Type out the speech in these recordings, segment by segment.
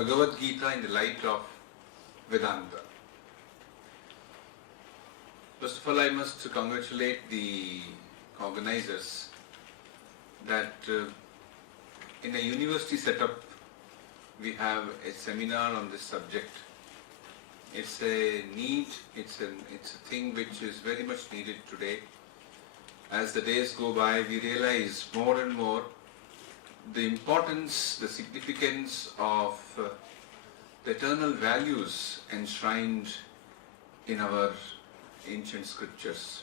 Bhagavad-Gita in the light of Vedanta. First of all, I must congratulate the organizers that in a university setup we have a seminar on this subject. It's a need, it's a thing which is very much needed today. As the days go by, we realize more and more the importance, the significance of the eternal values enshrined in our ancient scriptures.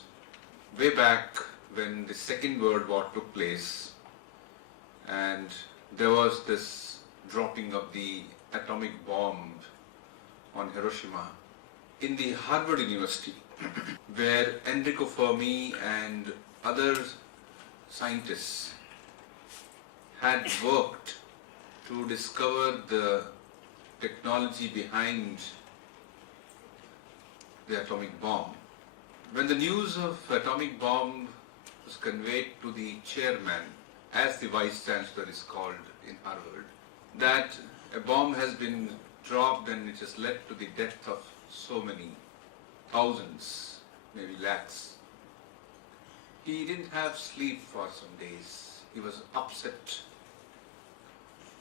Way back when the Second World War took place and there was this dropping of the atomic bomb on Hiroshima, in the Harvard University, where Enrico Fermi and other scientists had worked to discover the technology behind the atomic bomb. When the news of atomic bomb was conveyed to the chairman, as the vice chancellor is called in Harvard, that a bomb has been dropped and it has led to the death of so many thousands, maybe lakhs. He didn't have sleep for some days. He was upset.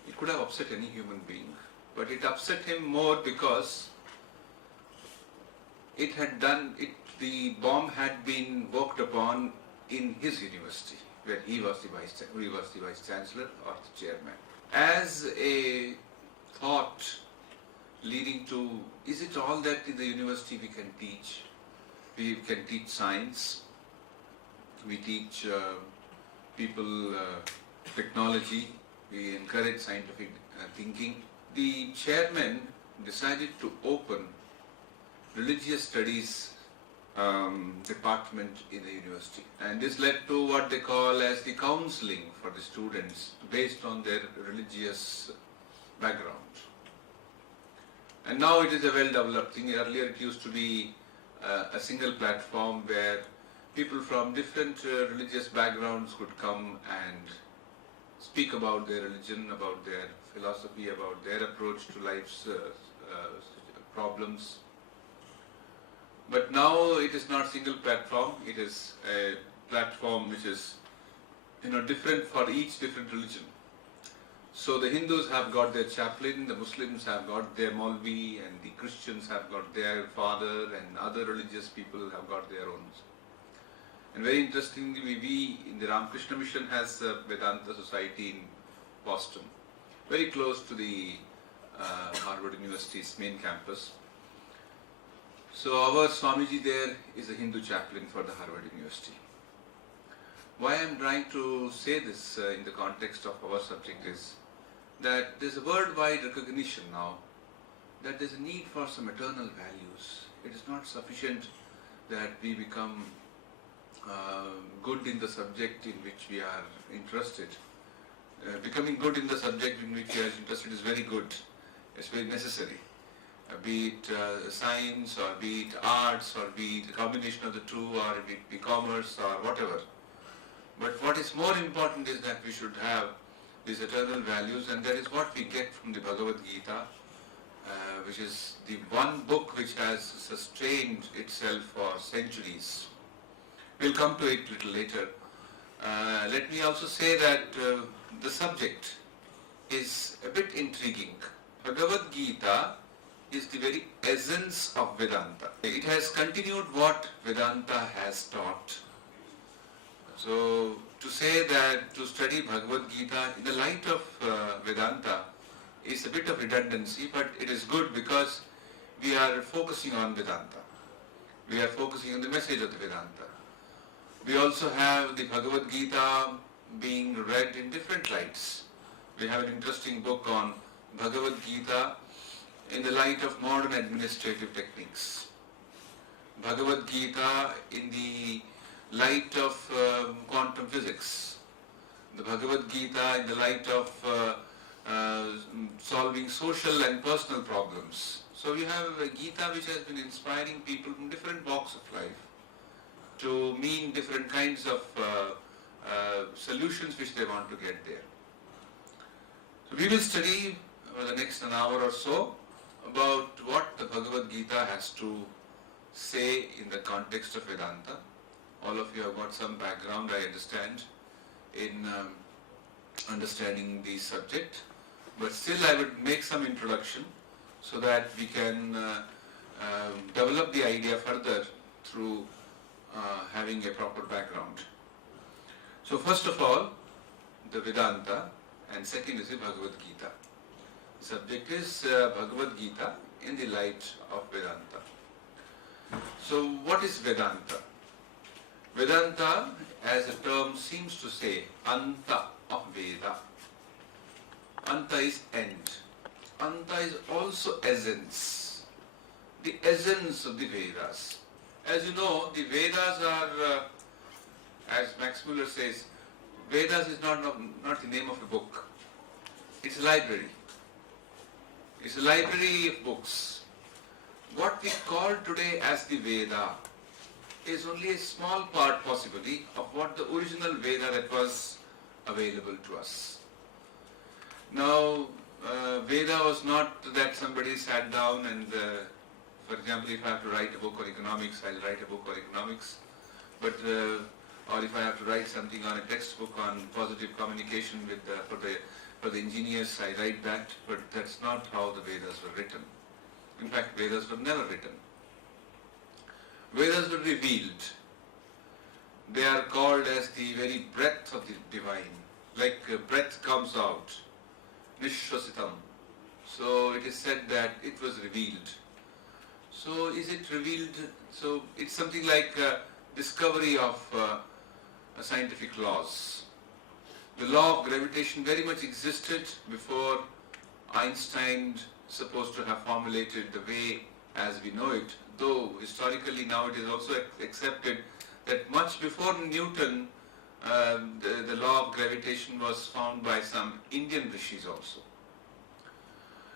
It could have upset any human being, but it upset him more because the bomb had been worked upon in his university, where he was the vice chancellor or the chairman. As a thought leading to, is it all that in the university we can teach? We can teach science, we teach people technology, we encourage scientific thinking. The chairman decided to open religious studies department in the university, and this led to what they call as the counseling for the students based on their religious background. And now it is a well-developed thing. Earlier it used to be a single platform where people from different religious backgrounds could come and speak about their religion, about their philosophy, about their approach to life's problems. But now it is not a single platform, it is a platform which is different for each different religion. So the Hindus have got their chaplain, the Muslims have got their Maulvi, and the Christians have got their father, and other religious people have got their own. And very interestingly, we in the Ramakrishna Mission has a Vedanta Society in Boston, very close to the Harvard University's main campus. So our Swamiji there is a Hindu chaplain for the Harvard University. Why I am trying to say this in the context of our subject is that there is a worldwide recognition now that there is a need for some eternal values. It is not sufficient that we become good in the subject in which we are interested. Becoming good in the subject in which we are interested is very good. It's very necessary. Be it science, or be it arts, or be it a combination of the two, or be it be commerce or whatever. But what is more important is that we should have these eternal values, and that is what we get from the Bhagavad-Gita, which is the one book which has sustained itself for centuries. We'll come to it a little later. Let me also say that the subject is a bit intriguing. Bhagavad-Gita is the very essence of Vedanta. It has continued what Vedanta has taught. So to say that to study Bhagavad-Gita in the light of Vedanta is a bit of redundancy, but it is good because we are focusing on Vedanta. We are focusing on the message of the Vedanta. We also have the Bhagavad-Gita being read in different lights. We have an interesting book on Bhagavad-Gita in the light of modern administrative techniques. Bhagavad-Gita in the light of quantum physics. The Bhagavad-Gita in the light of solving social and personal problems. So we have a Gita which has been inspiring people from different walks of life to mean different kinds of solutions which they want to get there. So we will study for the next an hour or so about what the Bhagavad-Gita has to say in the context of Vedanta. All of you have got some background, I understand, in understanding the subject, but still I would make some introduction so that we can develop the idea further through having a proper background. So first of all, the Vedanta, and second is the Bhagavad-Gita. The subject is Bhagavad-Gita in the light of Vedanta. So what is Vedanta? Vedanta, as a term seems to say, Anta of Veda. Anta is end. Anta is also essence. The essence of the Vedas. As you know, the Vedas are, as Max Muller says, Vedas is not the name of a book. It's a library. It's a library of books. What we call today as the Veda is only a small part possibly of what the original Veda that was available to us. Now, Veda was not that somebody sat down and, for example, if I have to write a book on economics, I'll write a book on economics. But, or if I have to write something on a textbook on positive communication with for the engineers, I write that. But that's not how the Vedas were written. In fact, Vedas were never written. Vedas were revealed. They are called as the very breath of the divine. Like breath comes out. Nishwasitam. So it is said that it was revealed. So is it revealed? So it's something like discovery of scientific laws. The law of gravitation very much existed before Einstein supposed to have formulated the way as we know it, though historically now it is also accepted that much before Newton the law of gravitation was found by some Indian rishis also.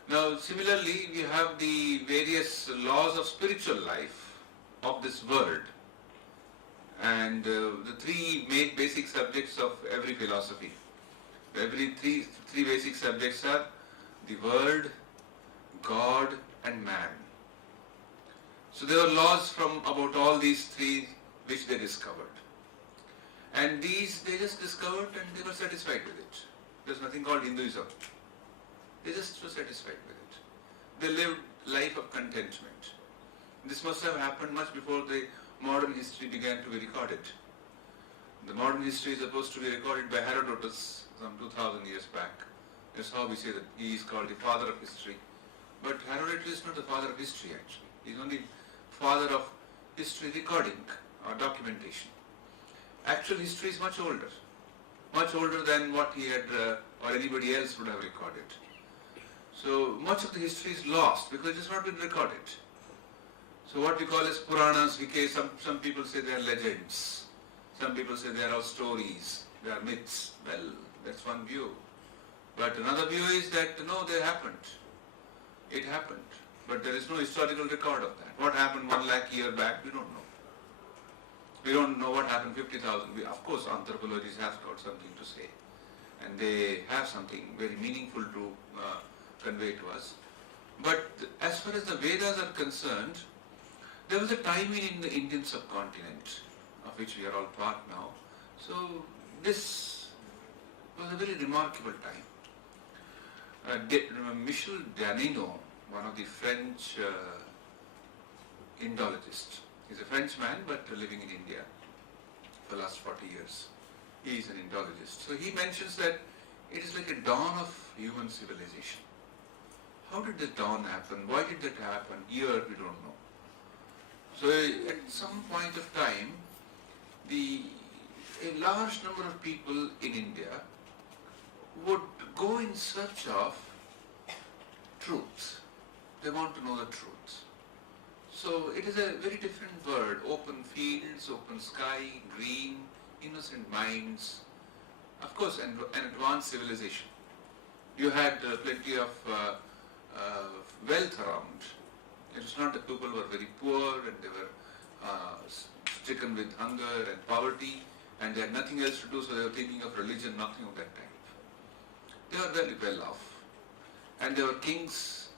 Now similarly we have the various laws of spiritual life of this world, and the three main basic subjects of every philosophy. Every three basic subjects are the world, God and man. So there were laws from about all these three which they discovered. And these they just discovered and they were satisfied with it. There's nothing called Hinduism. They just were satisfied with it. They lived life of contentment. This must have happened much before the modern history began to be recorded. The modern history is supposed to be recorded by Herodotus some 2000 years back. That's how we say that he is called the father of history. But Herodotus is not the father of history actually. He is only father of history recording or documentation. Actual history is much older than what he had or anybody else would have recorded. So much of the history is lost because it has not been recorded. So what we call as Puranas, some people say they are legends. Some people say they are all stories, they are myths. Well, that's one view. But another view is that no, they happened. It happened. But there is no historical record of that. What happened 1 lakh years back, we don't know. We don't know what happened 50,000. Of course, anthropologists have got something to say. And they have something very meaningful to convey to us. But as far as the Vedas are concerned, there was a time in the Indian subcontinent, of which we are all part now. So this was a very remarkable time. Michel Danino, one of the French Indologists, he's a Frenchman but living in India for the last 40 years. He is an Indologist. So he mentions that it is like a dawn of human civilization. How did the dawn happen? Why did that happen? Year we don't know. So at some point of time, a large number of people in India would go in search of truth. They want to know the truth. So it is a very different world. Open fields, open sky, green, innocent minds. Of course, an advanced civilization. You had plenty of wealth around. It was not that people were very poor and they were stricken with hunger and poverty and they had nothing else to do, so they were thinking of religion, nothing of that type. They were very well off. And there were kings,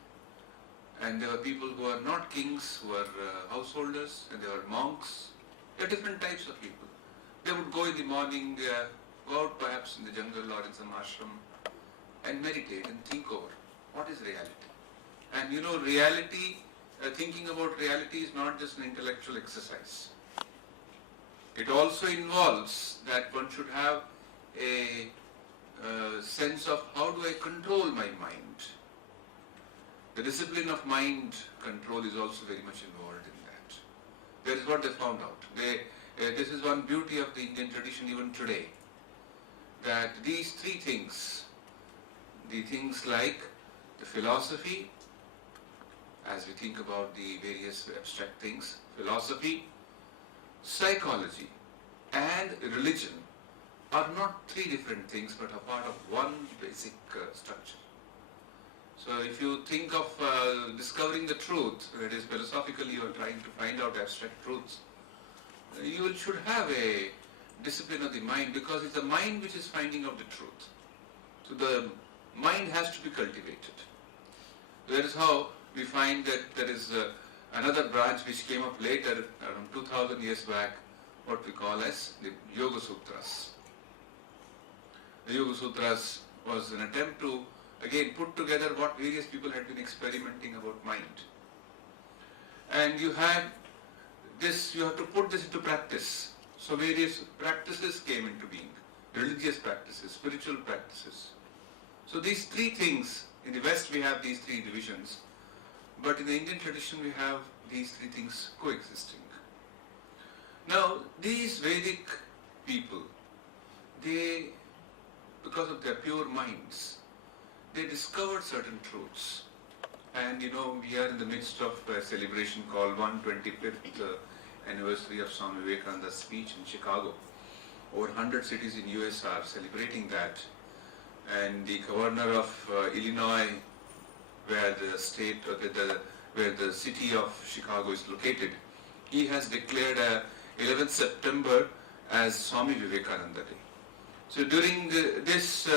and there were people who are not kings, who are householders, and there were monks. There are different types of people. They would go in the morning, go out perhaps in the jungle or in some ashram, and meditate and think over what is reality. And you know, reality, thinking about reality is not just an intellectual exercise. It also involves that one should have a sense of how do I control my mind. The discipline of mind control is also very much involved in that. That is what they found out. This is one beauty of the Indian tradition even today, that these three things, the things like the philosophy, as we think about the various abstract things, philosophy, psychology and religion are not three different things but are part of one basic structure. So if you think of discovering the truth, that is philosophically you are trying to find out abstract truths, you should have a discipline of the mind, because it's the mind which is finding out the truth. So the mind has to be cultivated. That is how we find that there is another branch which came up later, around 2000 years back, what we call as the Yoga Sutras. The Yoga Sutras was an attempt to again put together what various people had been experimenting about mind. And you had this, you have to put this into practice. So various practices came into being, religious practices, spiritual practices. So these three things, in the West we have these three divisions, but in the Indian tradition we have these three things coexisting. Now these Vedic people, they, because of their pure minds, they discovered certain truths. And you know, we are in the midst of a celebration called 125th anniversary of Swami Vivekananda's speech in Chicago. Over 100 cities in US are celebrating that. And the governor of Illinois, where the state, where the city of Chicago is located, he has declared 11th September as Swami Vivekananda Day. So during this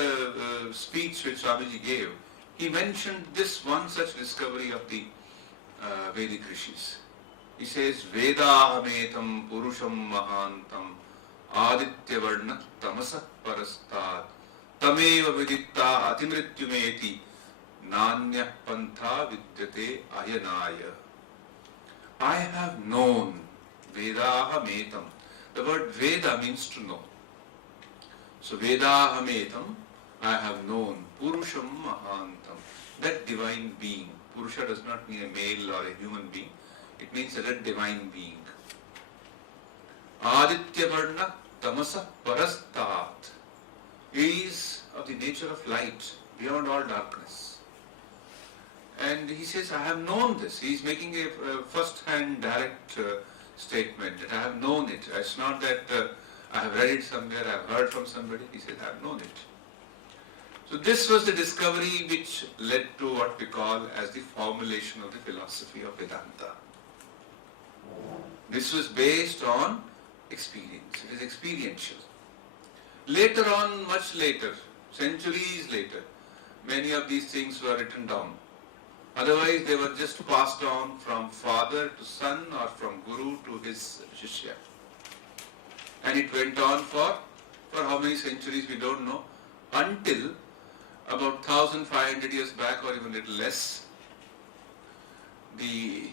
speech which Swamiji gave, he mentioned this one such discovery of the Vedic rishis. He says, Vedahametam Purusham Mahantam Aditya Varna Tamasa Parastat Tameva Viditta Atimrityumeti Nanya Pantha Vidyate Ayanaya. I have known Vedahametam. The word Veda means to know. So Vedahametam, I have known Purusham Mahantam, that divine being. Purusha does not mean a male or a human being. It means that divine being. Aditya Varna Tamasa Parastat. He is of the nature of light, beyond all darkness. And he says, I have known this. He is making a first-hand direct statement that I have known it. It's not that I have read it somewhere, I have heard from somebody. He says, I have known it. So this was the discovery which led to what we call as the formulation of the philosophy of Vedanta. This was based on experience. It is experiential. Later on, much later, centuries later, many of these things were written down. Otherwise, they were just passed on from father to son or from guru to his shishya. And it went on for how many centuries we don't know, until about 1500 years back or even a little less, the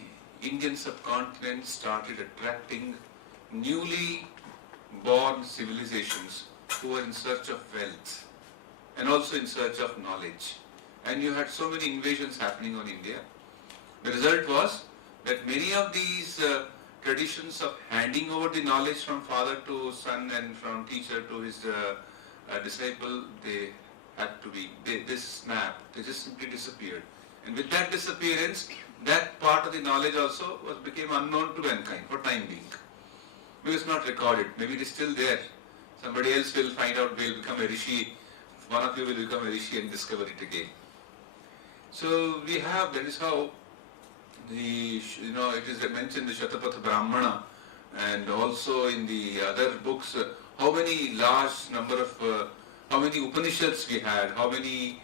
Indian subcontinent started attracting newly born civilizations who were in search of wealth and also in search of knowledge. And you had so many invasions happening on India. The result was that many of these traditions of handing over the knowledge from father to son and from teacher to his disciple, they had to be, they snapped, they just simply disappeared. And with that disappearance, that part of the knowledge also became unknown to mankind for time being. Because it's not recorded, maybe it is still there. Somebody else will find out, will become a rishi, one of you will become a rishi and discover it again. So we have, that is how it is mentioned the Shatapatha Brahmana, and also in the other books, how many large number of, how many Upanishads we had, how many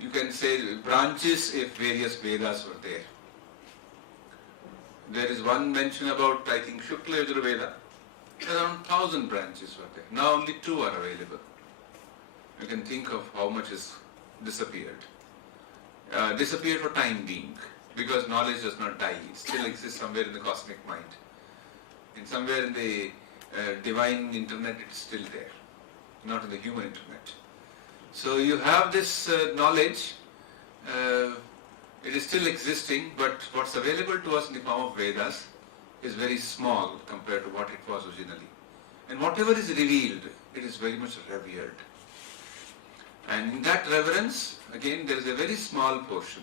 you can say branches if various Vedas were there. There is one mention about, I think, Shukla Yajurveda. Around 1,000 branches were there. Now only 2 are available. You can think of how much has disappeared. Disappeared for time being, because knowledge does not die. It still exists somewhere in the cosmic mind. And somewhere in the divine internet it is still there, not in the human internet. So you have this knowledge, it is still existing, but what's available to us in the form of Vedas is very small compared to what it was originally. And whatever is revealed, it is very much revered. And in that reverence, again, there is a very small portion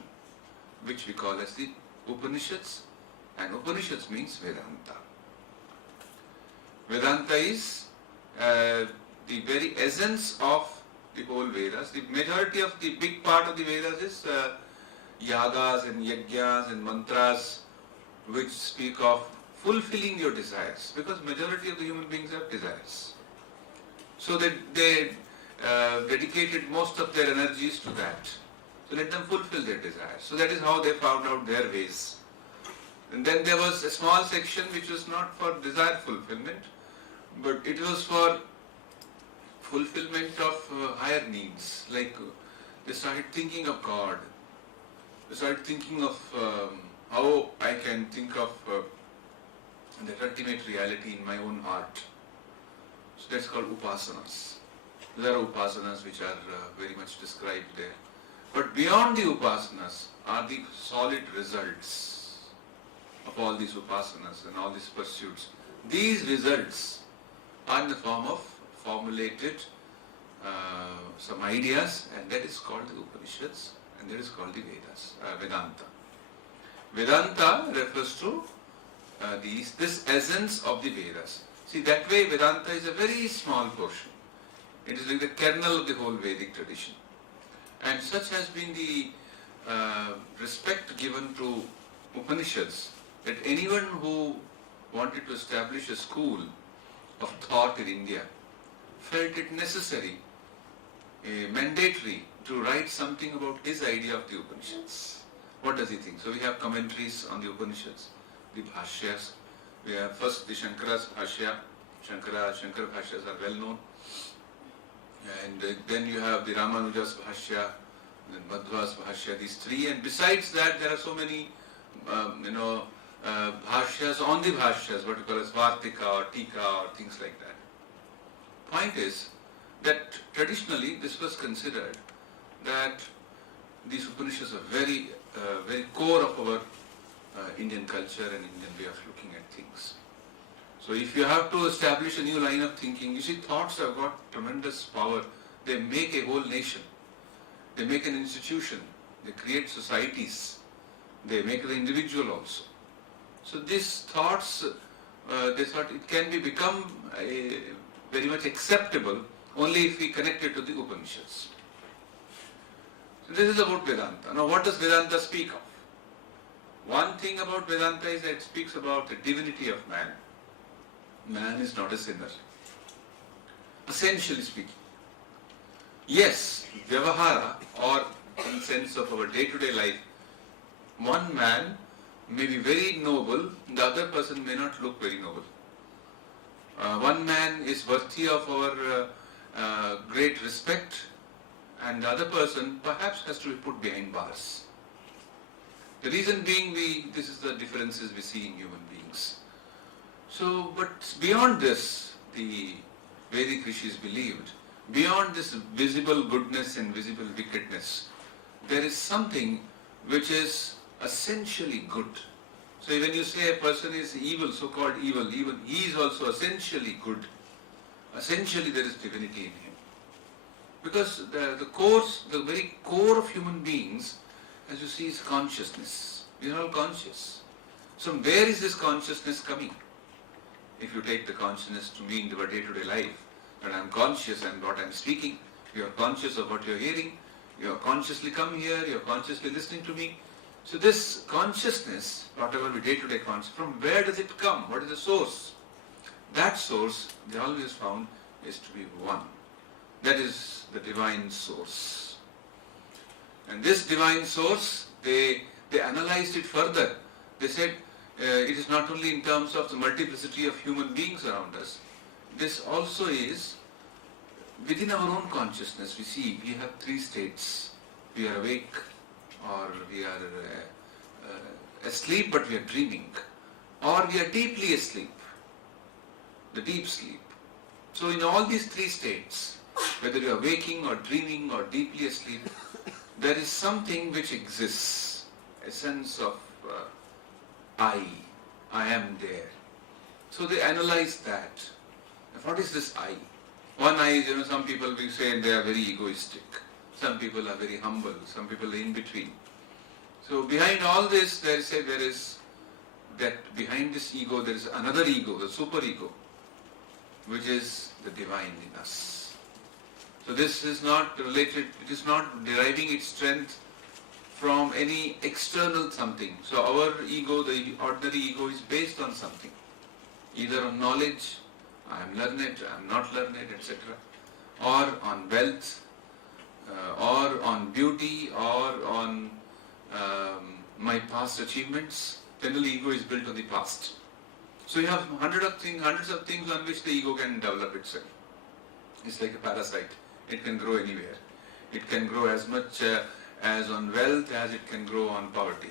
which we call as the Upanishads, and Upanishads means Vedanta. Vedanta is the very essence of the whole Vedas. The majority of the big part of the Vedas is yagas and yajnas and mantras which speak of fulfilling your desires, because majority of the human beings have desires. So they dedicated most of their energies to that. So let them fulfill their desires. So that is how they found out their ways. And then there was a small section which was not for desire fulfillment, but it was for fulfillment of higher needs. Like they started thinking of God. They started thinking of how I can think of that ultimate reality in my own heart. So that's called upasanas. There are upasanas which are very much described there. But beyond the upasanas are the solid results of all these upasanas and all these pursuits. These results are in the form of formulated some ideas, and that is called the Upanishads, and that is called the Vedas, Vedanta. Vedanta refers to this essence of the Vedas. See, that way Vedanta is a very small portion. It is like the kernel of the whole Vedic tradition. And such has been the respect given to Upanishads, that anyone who wanted to establish a school of thought in India felt it necessary, mandatory, to write something about his idea of the Upanishads. What does he think? So we have commentaries on the Upanishads, the Bhashyas. We have first the Shankara's Bhashya. Shankara Bhashyas are well known. And then you have the Ramanuja's Bhashya, then Madhva's Bhashya, these 3. And besides that, there are so many, Bhashyas on the Bhashyas, what you call as Vartika or Tika or things like that. Point is that traditionally this was considered that these Upanishads are very core of our Indian culture and Indian way of looking at things. So if you have to establish a new line of thinking, you see, thoughts have got tremendous power. They make a whole nation. They make an institution. They create societies. They make the individual also. So these thoughts, they thought it can become very much acceptable only if we connect it to the Upanishads. So this is about Vedanta. Now what does Vedanta speak of? One thing about Vedanta is that it speaks about the divinity of man. Man is not a sinner, essentially speaking. Yes, Vyavahara, or in sense of our day-to-day life, one man may be very noble, the other person may not look very noble. One man is worthy of our great respect, and the other person perhaps has to be put behind bars. The reason being, this is the differences we see in human beings. So, but beyond this, the Vedic rishis believed, beyond this visible goodness and visible wickedness, there is something which is essentially good. So when you say a person is evil, so-called evil, even he is also essentially good. Essentially there is divinity in him. Because the very core of human beings, as you see, is consciousness. We are all conscious. So where is this consciousness coming? If you take the consciousness to mean our day-to-day life, that I am conscious and what I am speaking, you are conscious of what you are hearing, you are consciously come here, you are consciously listening to me. So this consciousness, whatever we day-to-day conscious, from where does it come? What is the source? That source, they always found, is to be one. That is the divine source. And this divine source, they analyzed it further. They said it is not only in terms of the multiplicity of human beings around us, this also is within our own consciousness. We see we have three states. We are awake, or we are asleep but we are dreaming, or we are deeply asleep, the deep sleep. So in all these three states, whether you are waking or dreaming or deeply asleep, there is something which exists, a sense of I am there. So they analyze that. What is this I? One I is, some people will say they are very egoistic. Some people are very humble. Some people are in between. So behind all this, there is that behind this ego there is another ego, the superego, which is the divine in us. So this is not related, it is not deriving its strength from any external something. So our ego, the ordinary ego, is based on something. Either on knowledge, I am learned, I am not learned, etc. Or on wealth, or on beauty, or on my past achievements. Generally, ego is built on the past. So you have hundreds of things on which the ego can develop itself. It's like a parasite. It can grow anywhere. It can grow as much as on wealth as it can grow on poverty.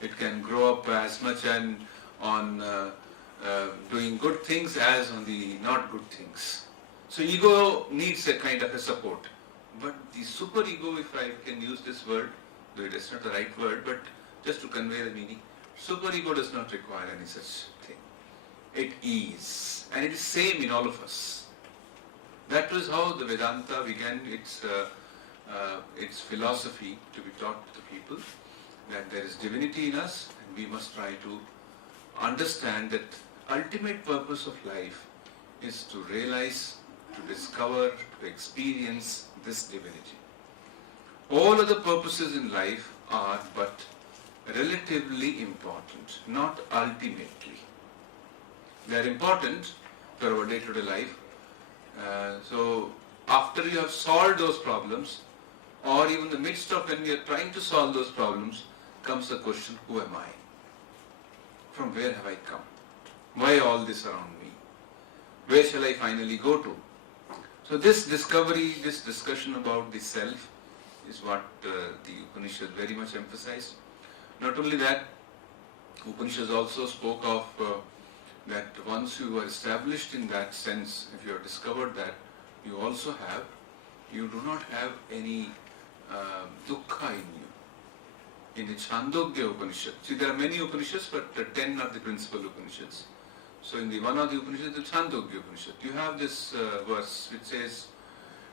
It can grow up as much on doing good things as on the not good things. So ego needs a kind of a support. But the superego, if I can use this word, though it is not the right word, but just to convey the meaning, superego does not require any such thing. It is. And it is same in all of us. That was how the Vedanta began its philosophy to be taught to people, that there is divinity in us and we must try to understand that ultimate purpose of life is to realize, to discover, to experience this divinity. All other purposes in life are but relatively important, not ultimately. They are important for our day-to-day life. So after you have solved those problems, or even in the midst of when we are trying to solve those problems, comes the question, who am I? From where have I come? Why all this around me? Where shall I finally go to? So this discovery, this discussion about the self is what the Upanishads very much emphasized. Not only that, Upanishads also spoke of that once you are established in that sense, if you have discovered that, you do not have any dukkha in you. In the Chandogya Upanishad, see there are many Upanishads, but 10 are the principal Upanishads. So in the one of the Upanishads, the Chandogya Upanishad, you have this verse which says,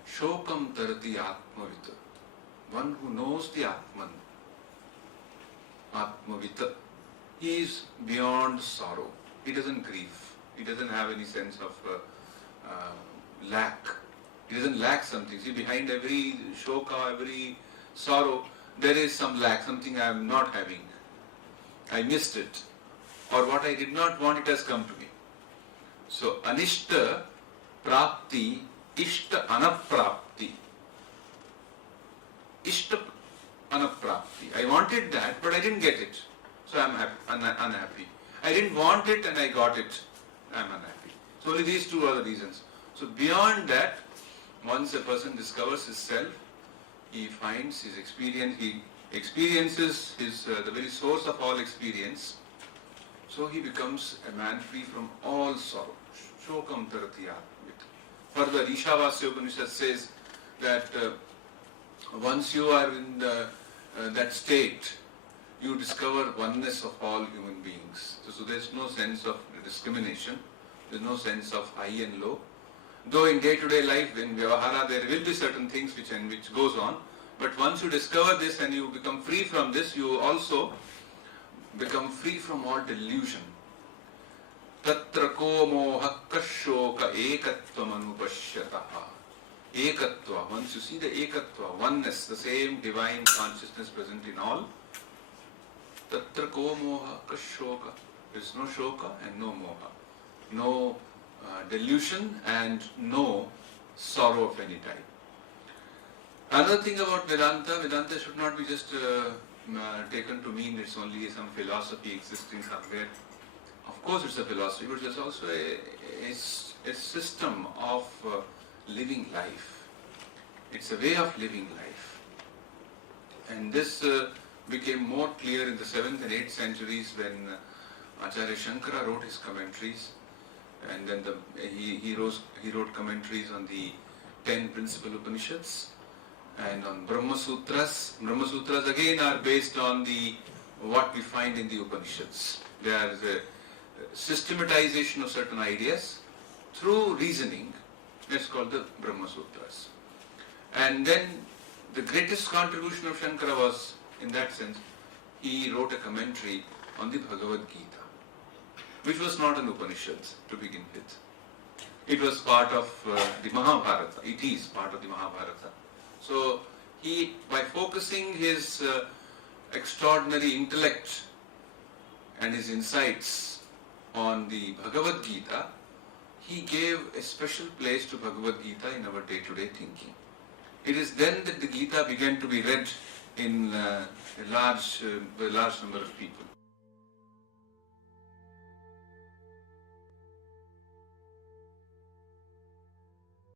Shokam tarati atmavita, one who knows the Atman, Atmavita, he is beyond sorrow. He doesn't grieve. He doesn't have any sense of lack. He doesn't lack something. See, behind every shoka, every sorrow, there is some lack, something I am not having. I missed it. Or what I did not want, it has come to me. So, anishta prapti, ishta anaprapti. Ishta anaprapti. I wanted that, but I didn't get it. So I am unhappy. I didn't want it and I got it. I am unhappy. So only these two are the reasons. So beyond that, once a person discovers his self, he finds his experience, he experiences the very source of all experience. So he becomes a man free from all sorrow. Shokam tarati atmavita. Further, Ishavasya Upanishad says that once you are in that state, you discover oneness of all human beings. So there is no sense of discrimination, there is no sense of high and low. Though in day-to-day life, in Vyavahara, there will be certain things which goes on, but once you discover this and you become free from this, you also become free from all delusion. Tatra ko moha kashoka ekatvam anupashyataha. Ekatva, once you see the ekatva, oneness, the same divine consciousness present in all, tatra ko moha kashoka, there is no shoka and no moha, no delusion and no sorrow of any type. Another thing about Vedanta should not be just taken to mean it's only some philosophy existing somewhere. Of course it's a philosophy, but it's also a system of living life. It's a way of living life. And this became more clear in the 7th and 8th centuries when Acharya Shankara wrote his commentaries, and then he wrote commentaries on the 10 principal Upanishads and on Brahma Sutras. Brahma Sutras again are based on what we find in the Upanishads. They are the systematization of certain ideas through reasoning. That's called the Brahma Sutras. And then the greatest contribution of Shankara was, in that sense, he wrote a commentary on the Bhagavad-Gita, which was not an Upanishad to begin with. It was part of the Mahabharata. It is part of the Mahabharata. So he, by focusing his extraordinary intellect and his insights on the Bhagavad-Gita, he gave a special place to Bhagavad-Gita in our day-to-day thinking. It is then that the Gita began to be read in a large number of people.